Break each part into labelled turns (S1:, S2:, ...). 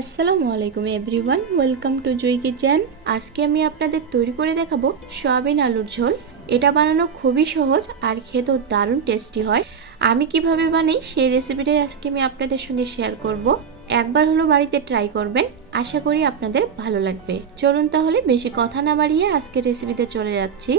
S1: আসসালামু আলাইকুম everyone, welcome to Jui kitchen. আজকে আমি আপনাদের তৈরি করে দেখাবো সয়াবিন আলুর ঝোল। এটা বানানো খুবই সহজ আর খেতেও দারুণ টেস্টি হয়। আমি কীভাবে বানাই সেই রেসিপিটাই আজকে আমি আপনাদের সঙ্গে শেয়ার করব। একবার হলো বাড়িতে ট্রাই করবেন, আশা করি আপনাদের ভালো লাগবে। চলুন তাহলে বেশি কথা না বাড়িয়ে আজকের রেসিপিতে চলে যাচ্ছি।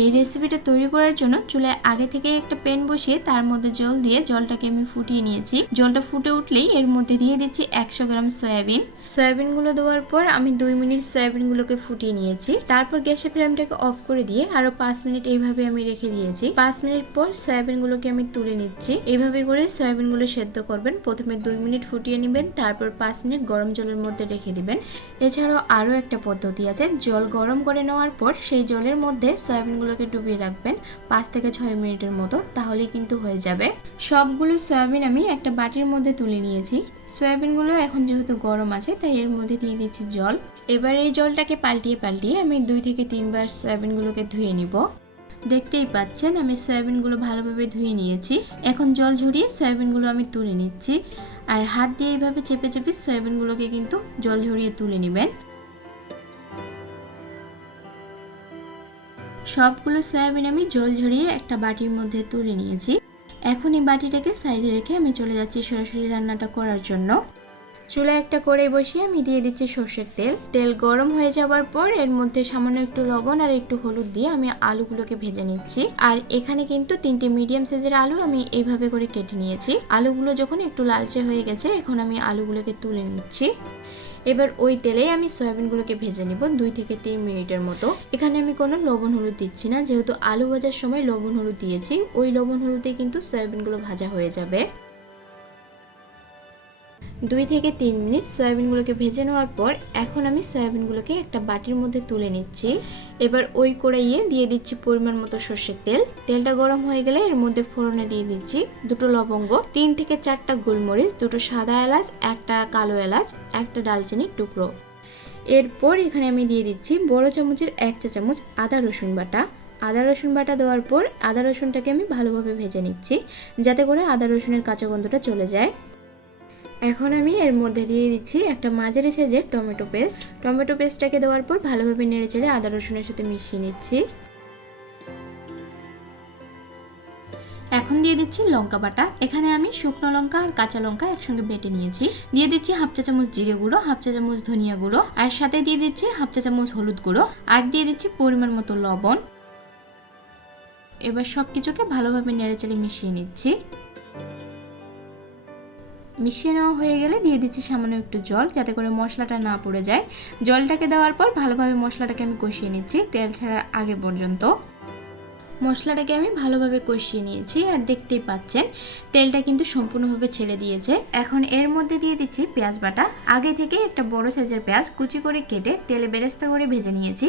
S1: এই রেসিপিটা তৈরি করার জন্য চুলায় আগে থেকে একটা প্যান বসিয়ে তার মধ্যে জল দিয়ে জলটাকে আমি ফুটিয়ে নিয়েছি। জলটা ফুটে উঠলেই এর মধ্যে দিয়ে দিচ্ছি একশো গ্রাম সয়াবিন। সয়াবিনগুলো দেওয়ার পর আমি দুই মিনিট সয়াবিনগুলোকে ফুটিয়ে নিয়েছি। তারপর গ্যাসের ফ্লেমটাকে অফ করে দিয়ে আরও পাঁচ মিনিট এইভাবে আমি রেখে দিয়েছি। পাঁচ মিনিট পর সয়াবিনগুলোকে আমি তুলে নিচ্ছি। এইভাবে করে সয়াবিনগুলো সেদ্ধ করবেন। প্রথমে দুই মিনিট ফুটিয়ে নেবেন, তারপর পাঁচ মিনিট গরম জলের মধ্যে রেখে দিবেন। এছাড়াও আরও একটা পদ্ধতি আছে। জল গরম করে নেওয়ার পর সেই জলের মধ্যে সয়াবিনগুলোকে ডুবিয়ে রাখবেন পাঁচ থেকে ছয় মিনিটের মতো, তাহলেই কিন্তু হয়ে যাবে। সবগুলো সয়াবিন আমি একটা বাটির মধ্যে তুলে নিয়েছি। সয়াবিনগুলো এখন যেহেতু গরম আছে, তাই এর মধ্যে দিয়ে দিচ্ছি জল। এবার এই জলটাকে পাল্টিয়ে পাল্টিয়ে আমি দুই থেকে তিনবার সয়াবিনগুলোকে ধুয়ে নিব। দেখতেই পাচ্ছেন, আমি সয়াবিনগুলো ভালোভাবে ধুয়ে নিয়েছি। এখন জল ঝরিয়ে সয়াবিনগুলো আমি তুলে নিচ্ছি। আর হাত দিয়ে এইভাবে চেপে চেপে সয়াবিনগুলোকে কিন্তু জল ঝরিয়ে তুলে নেবেন। সবগুলো সয়াবিন আমি জল ঝরিয়ে একটা বাটির মধ্যে তুলে নিয়েছি। এখন এই বাটিটাকে সাইডে রেখে আমি চলে যাচ্ছি সরাসরি রান্নাটা করার জন্য। চুলায় একটা করে বসিয়ে আমি দিয়ে দিচ্ছি সর্ষের তেল। তেল গরম হয়ে যাওয়ার পর এর মধ্যে সামান্য একটু লবণ আর একটু হলুদ দিয়ে আমি আলুগুলোকে ভেজে নিচ্ছি। আর এখানে কিন্তু তিনটে মিডিয়াম সাইজের আলু আমি এইভাবে করে কেটে নিয়েছি। আলুগুলো যখন একটু লালচে হয়ে গেছে, এখন আমি আলুগুলোকে তুলে নিচ্ছি। এবার ওই তেলেই আমি সয়াবিনগুলোকে ভেজে নিব দুই থেকে তিন মিনিটের মতো। এখানে আমি কোনো লবণ হলুদ দিচ্ছি না, যেহেতু আলু ভাজার সময় লবণ হলুদ দিয়েছি, ওই লবণ হলুদে কিন্তু সয়াবিনগুলো ভাজা হয়ে যাবে। দুই থেকে তিন মিনিট সয়াবিনগুলোকে ভেজে নেওয়ার পর এখন আমি সয়াবিনগুলোকে একটা বাটির মধ্যে তুলে নিচ্ছি। এবার ওই কড়াইয়ে দিয়ে দিচ্ছি পরিমাণ মতো সর্ষের তেল। তেলটা গরম হয়ে গেলে এর মধ্যে ফোড়নে দিয়ে দিচ্ছি দুটো লবঙ্গ, তিন থেকে চারটা গোলমরিচ, দুটো সাদা এলাচ, একটা কালো এলাচ, একটা ডালচিনির টুকরো। এরপর এখানে আমি দিয়ে দিচ্ছি বড় চামচের এক চা চামচ আদা রসুন বাটা। আদা রসুন বাটা দেওয়ার পর আদা রসুনটাকে আমি ভালোভাবে ভেজে নিচ্ছি, যাতে করে আদা রসুনের কাঁচা গন্ধটা চলে যায়। এখন আমি এর মধ্যে দিয়ে দিচ্ছি একটা মাঝারি সাইজের টমেটো পেস্ট। টমেটো পেস্টটাকে দেওয়ার পর ভালোভাবে নেড়ে চেড়ে আদা, রসুনের সাথে মিশিয়ে নিচ্ছি। এখন দিয়ে দিচ্ছি লঙ্কা বাটা। এখানে আমি শুকনো লঙ্কা আর কাঁচা লঙ্কা একসঙ্গে বেটে নিয়েছি। দিয়ে দিচ্ছি হাফ চা চামচ জিরে গুঁড়ো, হাফ চা চামচ ধনিয়া গুঁড়ো আর সাথে দিয়ে দিচ্ছি হাফ চা চামচ হলুদ গুঁড়ো আর দিয়ে দিচ্ছি পরিমাণ মতো লবণ। এবার সব কিছুকে ভালোভাবে নেড়ে চেড়ে মিশিয়ে নিচ্ছি। মিশিয়ে নেওয়া হয়ে গেলে দিয়ে দিচ্ছি সামান্য একটু জল যাতে করে মশলাটা না পড়ে যায়। জলটাকে দেওয়ার পর ভালোভাবে মশলাটাকে আমি কষিয়ে নিচ্ছি, তেল ছাড়ার আগে পর্যন্ত। মশলাটাকে আমি ভালোভাবে কষিয়ে নিয়েছি আর দেখতেই পাচ্ছেন, তেলটা কিন্তু সম্পূর্ণভাবে ছেড়ে দিয়েছে। এখন এর মধ্যে দিয়ে দিচ্ছি পেঁয়াজ বাটা। আগে থেকে একটা বড় সাইজের পেঁয়াজ কুচি করে কেটে তেলে বেরেস্তা করে ভেজে নিয়েছি।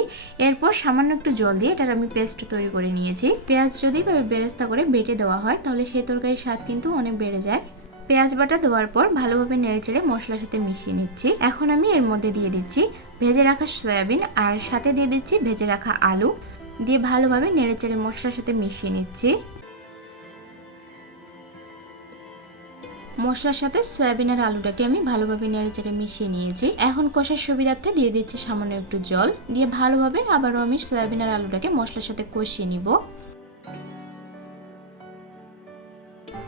S1: এরপর সামান্য একটু জল দিয়ে এটার আমি পেস্ট তৈরি করে নিয়েছি। পেঁয়াজ যদি বেরেস্তা করে বেটে দেওয়া হয়, তাহলে সে তরকারির স্বাদ কিন্তু অনেক বেড়ে যায়। পেঁয়াজ বাটা দেওয়ার পর ভালোভাবে নেড়েচেড়ে মশলার সাথে মিশিয়ে নিচ্ছি। এখন আমি এর মধ্যে দিয়ে দিচ্ছি ভেজে রাখা সয়াবিন আর সাথে দিয়ে দিচ্ছি ভেজে রাখা আলু। দিয়ে ভালোভাবে নেড়েচেড়ে মশলার সাথে মিশিয়ে নিচ্ছি। মশলার সাথে সয়াবিন আর আলুটাকে আমি ভালোভাবে নেড়েচেড়ে মিশিয়ে নিয়েছি। এখন কষার সুবিধার্থে দিয়ে দিচ্ছি সামান্য একটু জল। দিয়ে ভালোভাবে আবারও আমি সয়াবিন আর আলুটাকে মশলার সাথে কষিয়ে নিব।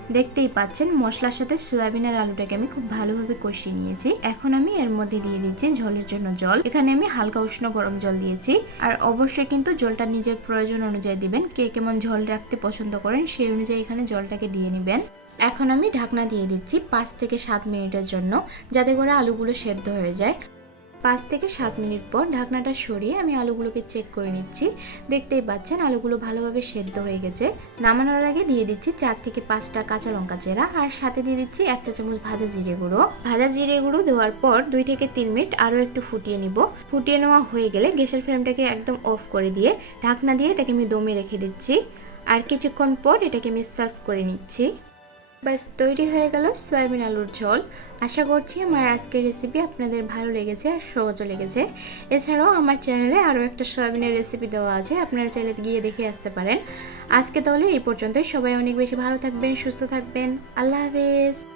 S1: দেখতেই পাচ্ছেন, মশলার সাথে সয়াবিন আর আলুটাকে আমি খুব ভালোভাবে কষিয়ে নিয়েছি। এখন আমি এর মধ্যে দিয়ে দিচ্ছি ঝোলের জন্য জল। এখানে আমি হালকা উষ্ণ গরম জল দিয়েছি। আর অবশ্যই কিন্তু জলটা নিজের প্রয়োজন অনুযায়ী দিবেন। কে কেমন ঝোল রাখতে পছন্দ করেন সেই অনুযায়ী এখানে জলটাকে দিয়ে নেবেন। এখন আমি ঢাকনা দিয়ে দিচ্ছি পাঁচ থেকে সাত মিনিটের জন্য, যাতে করে আলুগুলো সেদ্ধ হয়ে যায়। পাঁচ থেকে সাত মিনিট পর ঢাকনাটা সরিয়ে আমি আলুগুলোকে চেক করে নিচ্ছি। দেখতেই পাচ্ছেন আলুগুলো ভালোভাবে সেদ্ধ হয়ে গেছে। নামানোর আগে দিয়ে দিচ্ছি চার থেকে পাঁচটা কাঁচা লঙ্কা চেরা আর সাথে দিয়ে দিচ্ছি এক চা চামচ ভাজা জিরে গুঁড়ো। ভাজা জিরে গুঁড়ো দেওয়ার পর দুই থেকে তিন মিনিট আরও একটু ফুটিয়ে নিব। ফুটিয়ে নেওয়া হয়ে গেলে গ্যাসের ফ্লেমটাকে একদম অফ করে দিয়ে ঢাকনা দিয়ে এটাকে আমি দমে রেখে দিচ্ছি। আর কিছুক্ষণ পর এটাকে আমি সার্ভ করে নিচ্ছি। ব্যাস, তৈরি হয়ে গেল সয়াবিন আলুর ঝোল। আশা করছি আমার আজকের রেসিপি আপনাদের ভালো লেগেছে আর সহজও লেগেছে। এছাড়াও আমার চ্যানেলে আরও একটা সয়াবিনের রেসিপি দেওয়া আছে, আপনারা চাইলে গিয়ে দেখে আসতে পারেন। আজকে তাহলে এই পর্যন্তই। সবাই অনেক বেশি ভালো থাকবেন, সুস্থ থাকবেন। আল্লাহ হাফেজ।